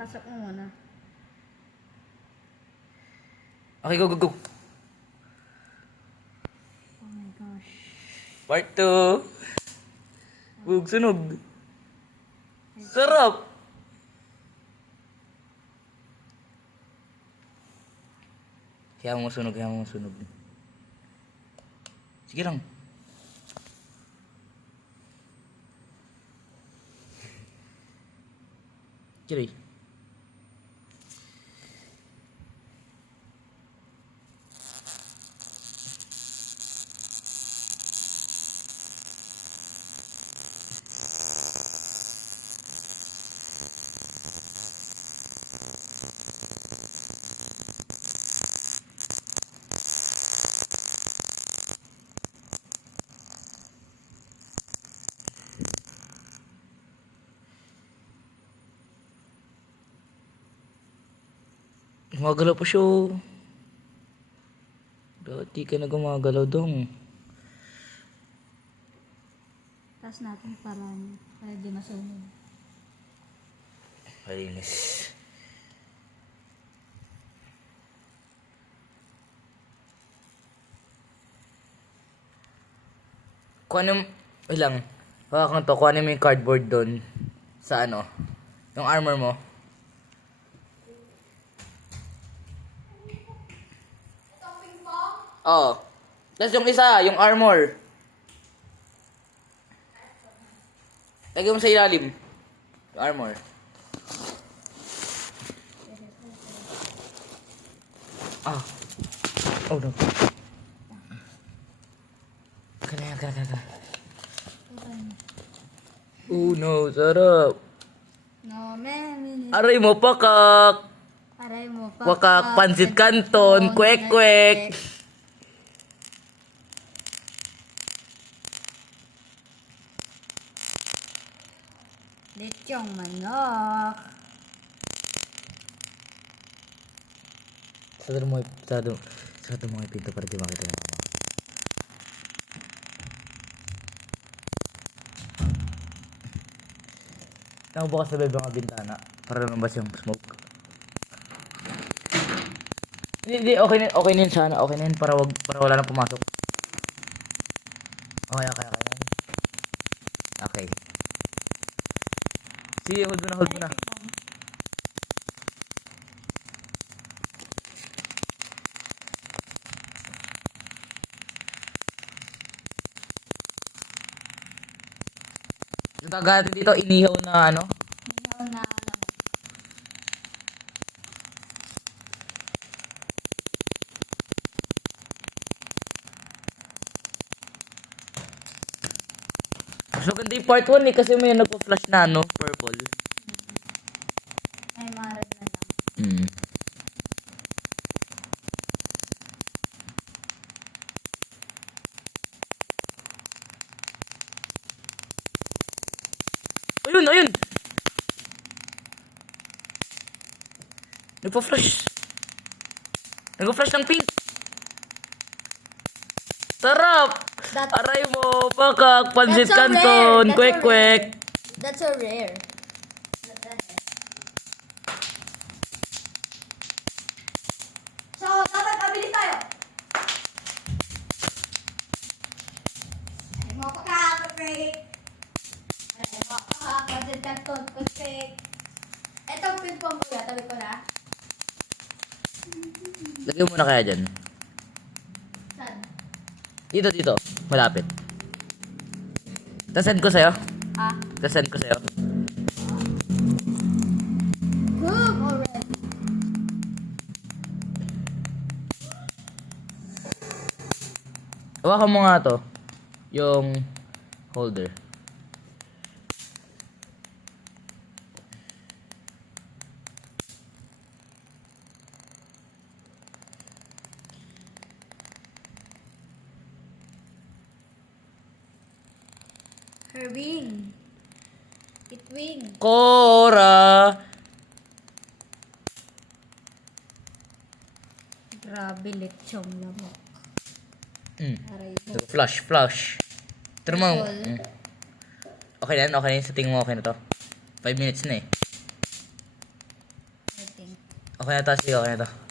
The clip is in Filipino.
Pasok mo muna. Okay, go, go, go. Oh my gosh. Part 2. Bug, sunog. Sarap. Kaya mo sunog, kaya mo sunog. Sige lang. Kiri. Gumagalaw pa siya. Dati ka na gumagalaw dong. Taas natin para di masunog. Malinis. Kung ano, lang. Hawakan to, kung ano mo yung cardboard doon. Sa ano? Yung armor mo. Oo. Tapos yung isa, yung armor. Lagyan mo sa ilalim. Yung armor. Ah. Oh no. Kaya. Oh no, sarap. No, man. Aray mo, pakak. Aray mo pa. Wakak, pansit canton, kwek-kwek. Lechong manok. Sarado mo yung pinto para di makita ng mama. Nakabukas na ba mga bintana para lumabas yung smoke? Hindi, okay na yun sana. Okay na yun para wala nang pumasok. Okay. Okay. Sige, hold mo na. Yung gagawin dito, inihaw na ano? Ikaw na lang. Mas maganda yung part 1 kasi may nagpo-flash na ano, purple. Ay, maral na lang. Hmm. Ayun! Nagpo-flash. Nagpo-flash ng pink. Sarap! Aray mo, pakak, pansit That's so canton, rare. kwek-kwek. That's so rare. So, dapat pabilis tayo. Ay mo pa ka, perfect. Ay mo pa ka, pansit canton, perfect. Etong ping-pong ko ya, tabi ko na. Lagyan mo na kaya dyan. Saan? Dito. Malapit. Tasend ko sa'yo. Ah, Tasend ko sa'yo. boom already. Hawakan mo nga to. Yung holder. Her wing. It wing. Cora! Grabe, lechong lamok. Aray mo. Flush. Tara mo. Purple. Okay na yan. Sa tingin mo okay na to. 5 minutes na eh. Okay na to, sige, okay na to.